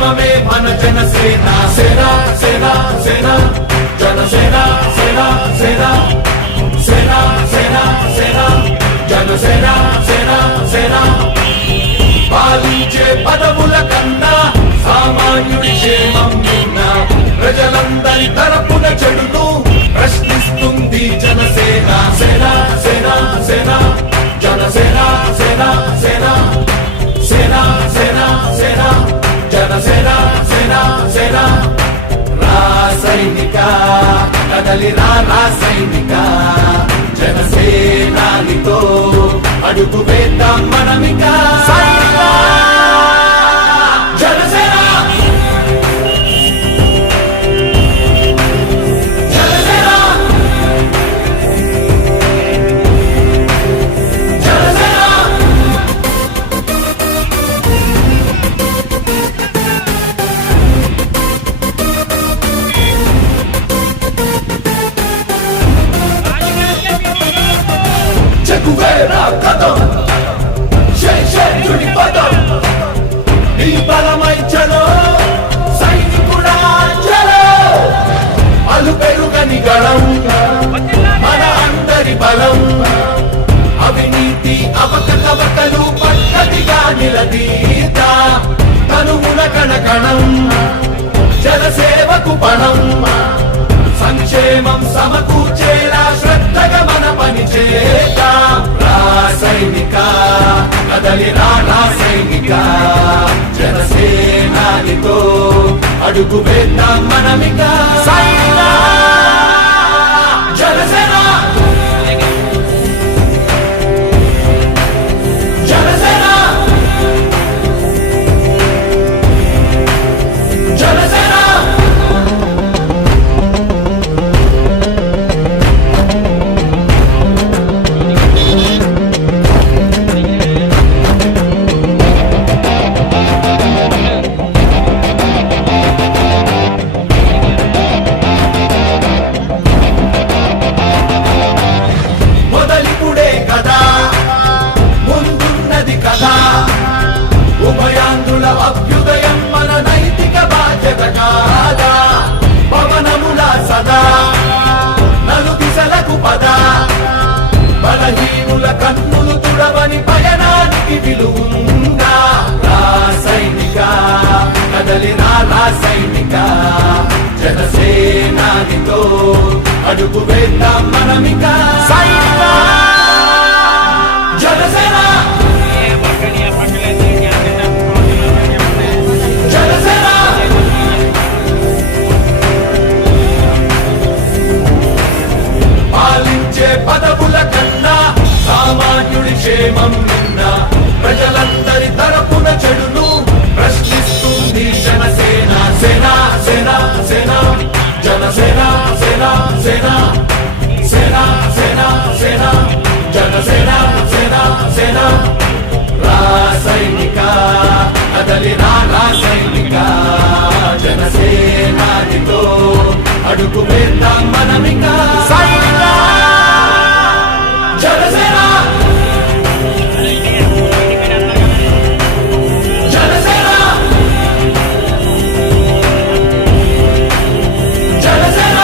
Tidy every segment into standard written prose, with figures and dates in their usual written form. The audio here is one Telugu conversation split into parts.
ఉద్యమమే మన జనసేన సేన సేన సేన జనసేన సేన సేన సేన సేన సేన జనసేన సేన సేన పాలించే పదవుల కన్నా సామాన్యుడి క్షేమం నిన్న ప్రజలందరి తరపున చెడును ప్రశ్నిస్తుంది జనసేన సేన సేన సేన జనసేన సేన సేన సేన సేన సేన జనసేన సేన సేన రాసైనిక కదలి రాసైనిక జనసేనానితో అడుగు వేద్దాం మనమిక జనసేన చెగువేరా కదం శేషుడి పదం నీ బలమై చలో సైనికుడా చలో అలు పెరుగని గళం మన అందరి బలం అవినీతి అవకతవకలు పద్ధతిగా నిలదీత తనువున కణకణం జనసేవకు పణం సంక్షేమం సమకూర్చేలా శ్రద్ధగా మన పని చేద్దాం రాసైనిక కదలి రాసైనిక జనసేనానితో అడుగు వేద్దాం మనమిక జనసేన జనసేన జనసేన ఉభయాంధ్రుల అభ్యుదయం మన నైతిక బాధ్యత కాదా పవనముల సదా నలు దిశలకు పద బలహీనుల కన్నులు తుడవని పయనానికి విలువుందా రాసైనిక కదలి రాసైనిక జనసేనానితో అడుగు వేద్దాం మనమిక జనసేన పదవుల కన్నా సామాన్యుడి క్షేమం నిన్న ప్రజలందరి తరపున చెడును ప్రశ్నిస్తుంది జనసేన సేన సేన సేన జనసేన సేన సేన సేన సేన సేన జనసేన సేన సేన రాసైనిక కదలి రాసైనిక జనసేనానితో అడుగు వేద్దాం మనమిక జనసేన జనసేన జనసేన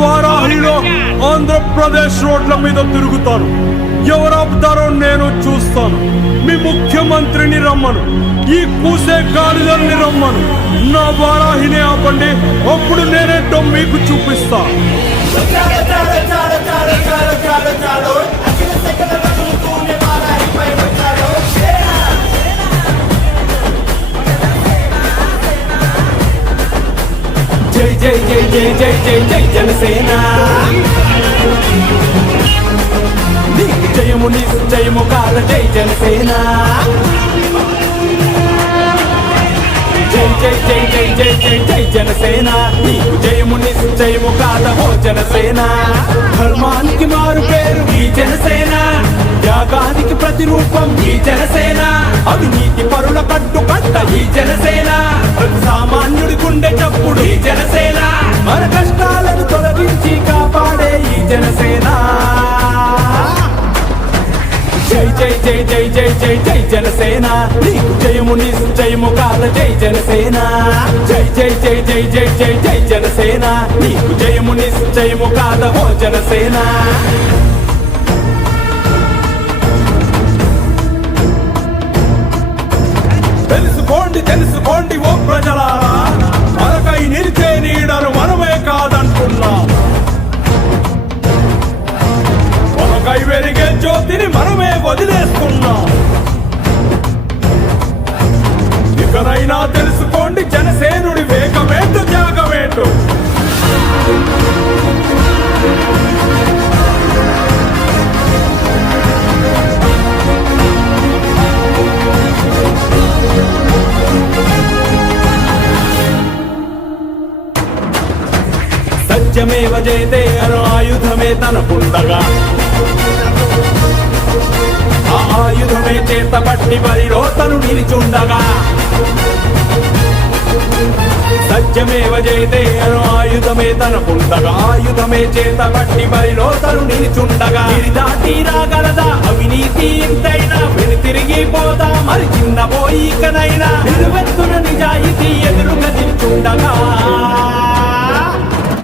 వారాహిలో ఆంధ్రప్రదేశ్ రోడ్ల మీద తిరుగుతాను. ఎవరు ఆపుతారో నేను చూస్తాను. మీ ముఖ్యమంత్రిని రమ్మను, ఈ కూసే గాడిదల్ని రమ్మను. నా వారాహిని ఆపండి, అప్పుడు నేనేంటో మీకు చూపిస్తా. జై జై జై జై జై జై జై జనసేన జయము నిశ్చయము కాల జై జనసేన జై జై జై జై జై జై జై జనసేన నీకు జయము నిశ్చయము కాదమో జనసేన ధర్మానికి మారు పేరు ఈ జనసేన త్యాగానికి ప్రతిరూపం ఈ జనసేన అవినీతి పరుల కట్టుకట్ట ఈ జనసేన ప్రతి సామాన్యుడి గుండె చప్పుడు ఈ జనసేన మన కష్టాలను తొలగించి కాపాడే ఈ జనసేన జై జై జై జై జై జై జై జనసేన నీకు జయము నిశ్చయము కాద జై జనసేన జై జై జై జై జై జై జై జనసేన నీకు జయము నిశ్చయము కాద ఓ జనసేన తెలుసుకోండి తెలుసుకోండి ఓ ప్రజలారా మనకై నిలిచే నీడను మనమే కాదంటున్నాం మనకై వెలిగే జ్యోతిని మనమే వదిలేస్తున్నాం ఇకనైనా తెలుసుకోండి జనసేనుడి వేగమేంటో త్యాగమేంటో సత్యమేవ జయతే అను ఆయుధమే తనకుండగా ఆ ఆయుధమే చేత పట్టి బరిలో తను నిలిచుండగా సత్యమేవ జయతే అను ఆయుధమే తనకుండగా ఆయుధమే చేత పట్టి బరిలో తను నిలిచుండగా ఇది దాటి రాగలదా అవినీతి ఇంతైనా వెను తిరిగిపోదా మరి చిన్నపోయికనైనా నిలువెత్తు